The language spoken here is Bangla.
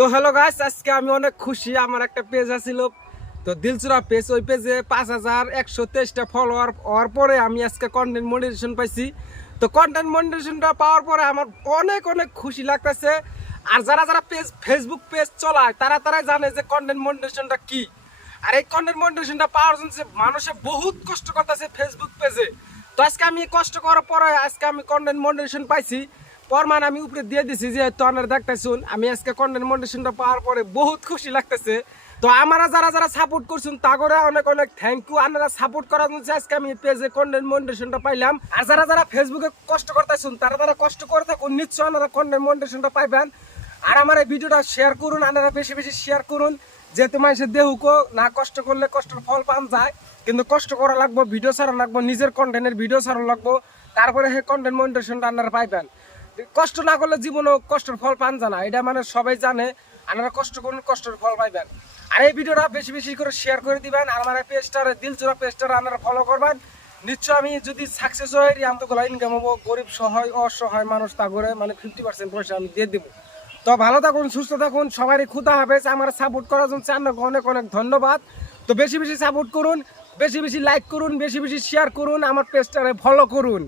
তো হ্যালো গাইস, আজকে আমি অনেক খুশি। আমার একটা পেজ আছিল, তো দিলচুরা পেজ। ওই পেজে 5123টা ফলোয়ার হওয়ার পরে আমি আজকে কন্টেন্ট মনিটাইজেশন পাইছি। তো কন্টেন্ট মনিটাইজেশনটা পাওয়ার পরে আমার অনেক অনেক খুশি লাগতেছে। আর যারা যারা ফেসবুক পেজ চলায় তারাই জানে যে কন্টেন্ট মনিটাইজেশনটা কি। আর এই কন্টেন্ট মনিটাইজেশনটা পাওয়ার জন্য মানুষে বহুত কষ্ট করতেছে ফেসবুক পেজে। তো আজকে আমি কষ্ট করার পরে আজকে আমি কন্টেন্ট মনিটাইজেশন পাইছি। পরমান আমি উপরে দিয়ে দিছি, যে তো আপনারা দেখতেছুন আমি আজকে কন্টেন্ট মনিটাইজেশনটা পাওয়ার পরে বহুত খুশি লাগতেছে। তো আমরা যারা যারা সাপোর্ট করছেন তা করে অনেক অনেক থ্যাংক ইউ। আপনারা সাপোর্ট করার জন্য আজকে আমি পেজে কন্টেন্ট মনিটাইজেশনটা পাইলাম। আর যারা যারা ফেসবুকে কষ্ট করতেছুন তারা কষ্ট করে থাকুন, নিশ্চয় আপনারা কন্টেন্ট মনিটাইজেশনটা পাইবেন। আর আমার এই ভিডিওটা শেয়ার করুন, আপনারা বেশি বেশি শেয়ার করুন, যেহেতু মানুষের দেহুকো না কষ্ট করলে কষ্টের ফল পান যায়। কিন্তু কষ্ট করা লাগবো, ভিডিও ছাড়া লাগবো, নিজের কন্টেন্টের ভিডিও ছাড়া লাগবো, তারপরে সেই কন্টেন্ট মনিটাইজেশনটা আপনারা পাইবেন। কষ্ট না করলে জীবনেও কষ্টের ফল পান জানা, এটা মানে সবাই জানে। আপনারা কষ্ট করুন, কষ্টের ফল পাইবেন। আর এই ভিডিওটা বেশি বেশি করে শেয়ার করে দিবেন। আর আমার পেজটার দিলচুরা পেজটার আপনারা ফলো করবেন। নিশ্চয় আমি যদি সাকসেস হই আমতগুলো ইনকাম হবো, গরিব অসহায় মানুষ তা করে মানে 50% পয়সা আমি দিয়ে দেবো। তো ভালো থাকুন, সুস্থ থাকুন, সবারই খুদা হাফেজ। আমার সাপোর্ট করার জন্য আপনাকে অনেক অনেক ধন্যবাদ। তো বেশি বেশি সাপোর্ট করুন, বেশি বেশি লাইক করুন, বেশি বেশি শেয়ার করুন, আমার পেজটারে ফলো করুন।